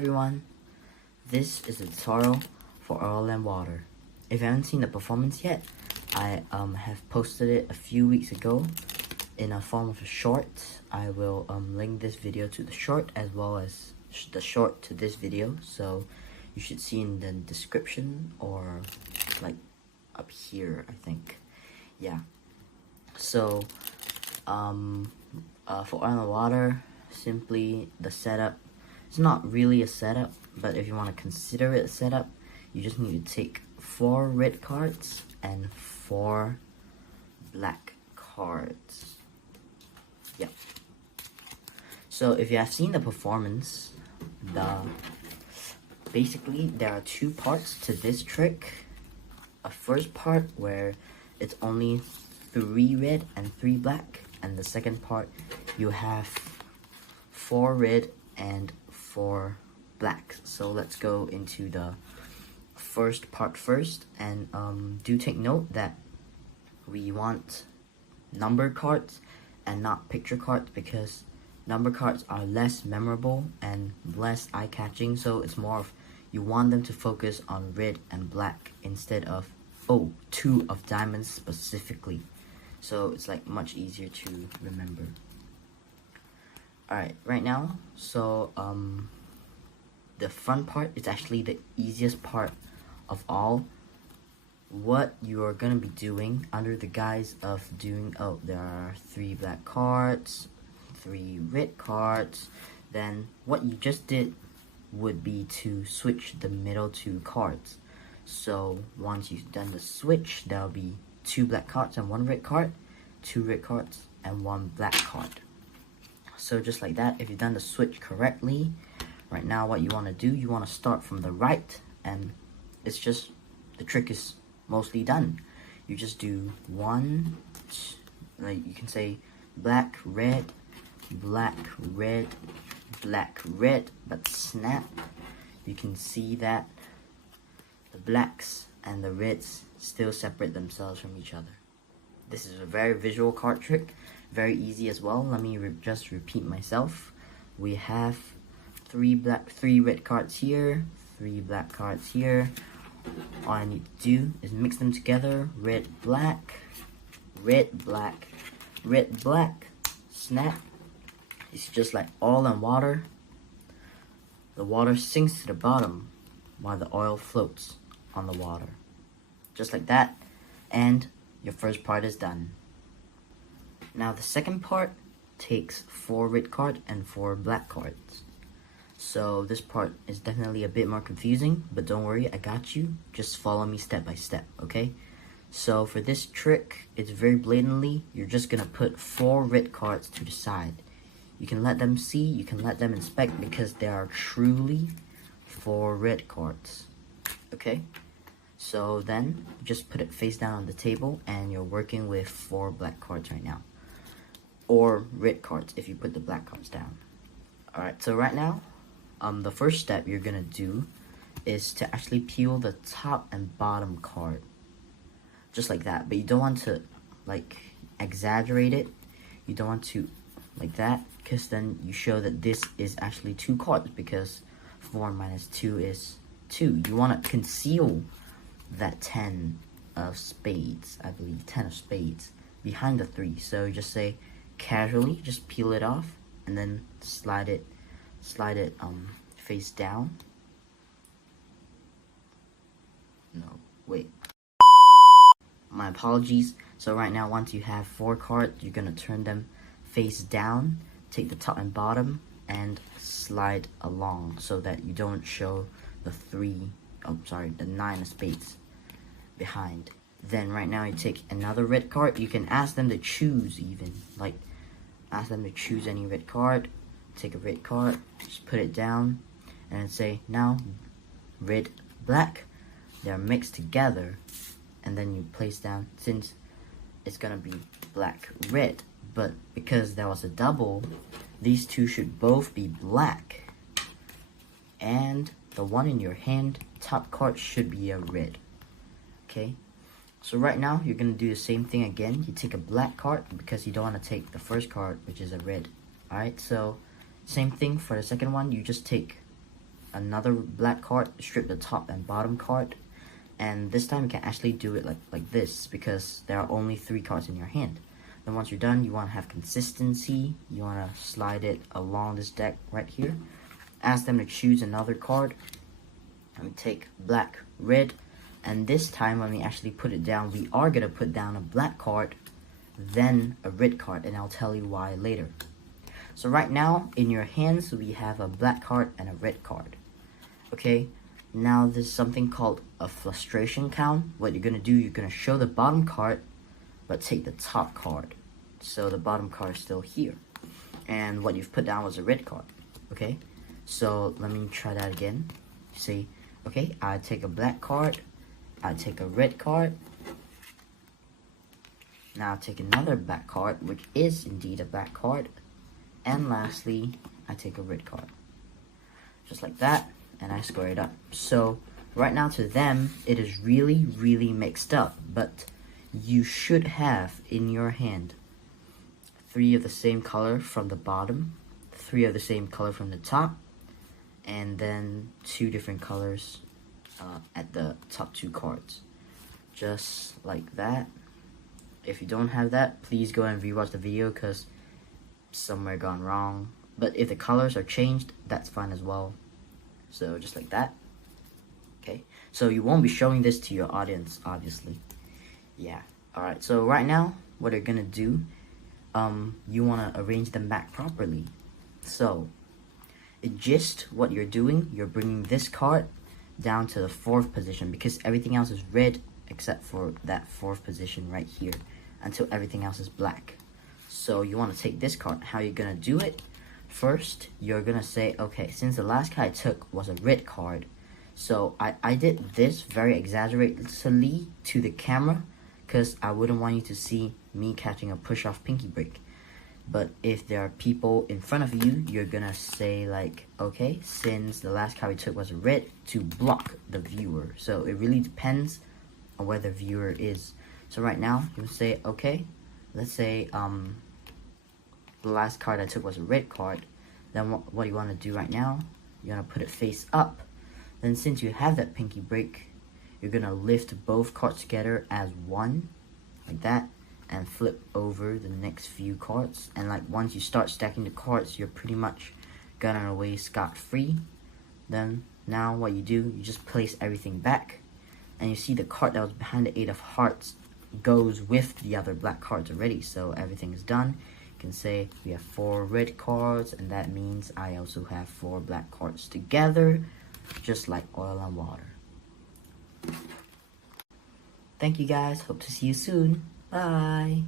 everyone, this is a tutorial for oil and water. If you haven't seen the performance yet, I have posted it a few weeks ago in a form of a short. I will link this video to the short as well as the short to this video, so you should see in the description or like up here, I think. Yeah, so for oil and water, simply the setup, it's not really a setup, but if you want to consider it a setup, you just need to take 4 red cards and 4 black cards. Yep. So if you have seen the performance, basically there are 2 parts to this trick. A first part where it's only 3 red and 3 black, and the second part you have 4 red and 4 black. So let's go into the first part first, and do take note that we want number cards and not picture cards, because number cards are less memorable and less eye-catching, so it's more of you want them to focus on red and black instead of 2 of diamonds specifically, so it's like much easier to remember. Alright, right now, so the front part is actually the easiest part of all. What you are gonna be doing under the guise of doing, there are 3 black cards, 3 red cards, then what you just did would be to switch the middle 2 cards. So once you've done the switch, there'll be 2 black cards and 1 red card, 2 red cards and 1 black card. So just like that, if you've done the switch correctly, right now what you want to do, you want to start from the right, and it's just, the trick is mostly done. You just do 1, like you can say black, red, black, red, black, red, but snap, you can see that the blacks and the reds still separate themselves from each other. This is a very visual card trick, very easy as well. Let me just repeat myself. We have 3 red cards here, 3 black cards here. All I need to do is mix them together. Red, black, red, black, red, black, snap. It's just like oil and water. The water sinks to the bottom while the oil floats on the water. Just like that, and your first part is done. Now the second part takes 4 red cards and 4 black cards. So this part is definitely a bit more confusing, but don't worry, I got you. Just follow me step by step, okay? So for this trick, it's very blatantly, you're just gonna put 4 red cards to the side. You can let them see, you can let them inspect, because there are truly 4 red cards, okay? So then, just put it face down on the table, and you're working with 4 black cards right now. Or red cards if you put the black cards down. Alright, so right now, the first step you're gonna do is to actually peel the top and bottom card. Just like that, but you don't want to, like, exaggerate it. You don't want to, like that, because then you show that this is actually 2 cards, because 4 minus 2 is 2. You want to conceal that 10 of spades, I believe, 10 of spades, behind the 3. So just say, casually, just peel it off, and then slide it face down. No, wait. My apologies. So right now, once you have 4 cards, you're gonna turn them face down, take the top and bottom, and slide along so that you don't show the 9 of spades behind. Then right now you take another red card. You can ask them to choose, even, like, ask them to choose any red card. Take a red card, just put it down, and then say, now, red, black, they're mixed together, and then you place down, since it's gonna be black, red, but because there was a double, these 2 should both be black, and the one in your hand, top card, should be a red, okay? So right now, you're gonna do the same thing again. You take a black card, because you don't want to take the first card, which is a red. Alright, so same thing for the second one. You just take another black card, strip the top and bottom card, and this time you can actually do it like this because there are only 3 cards in your hand. Then once you're done, you want to have consistency. You want to slide it along this deck right here. Ask them to choose another card. And we take black, red, and this time when we actually put it down, we are going to put down a black card, then a red card, and I'll tell you why later. So right now, in your hands, we have a black card and a red card. Okay, now there's something called a frustration count. What you're going to do, you're going to show the bottom card, but take the top card. So the bottom card is still here. And what you've put down was a red card. Okay, so let me try that again. You see, okay, I take a black card, I take a red card. Now I take another black card, which is indeed a black card. And lastly, I take a red card. Just like that, and I square it up. So right now to them, it is really, really mixed up. But you should have in your hand 3 of the same color from the bottom, 3 of the same color from the top, and then 2 different colors at the top 2 cards. Just like that. If you don't have that, please go and rewatch the video because somewhere gone wrong. But if the colors are changed, that's fine as well. So just like that. Okay, so you won't be showing this to your audience, obviously. Yeah, alright, so right now what you're gonna do, you want to arrange them back properly. So in gist, what you're doing, you're bringing this card down to the 4th position because everything else is red except for that 4th position right here until everything else is black. So you want to take this card. How you're gonna do it? First, you're gonna say, okay, since the last card I took was a red card, so I did this very exaggeratedly to the camera because I wouldn't want you to see me catching a push-off pinky break. But if there are people in front of you, you're gonna say like, okay, since the last card we took was a red, to block the viewer. So it really depends on where the viewer is. So right now, you say, okay, let's say the last card I took was a red card. Then what you want to do right now, you're going to put it face up. Then since you have that pinky break, you're going to lift both cards together as one, like that, and flip over the next few cards. And like once you start stacking the cards, you're pretty much gonna away scot-free. Then now what you do, you just place everything back, and you see the card that was behind the 8 of hearts goes with the other black cards already. So everything is done. You can say we have 4 red cards, and that means I also have 4 black cards together, just like oil and water. Thank you guys, hope to see you soon. Bye.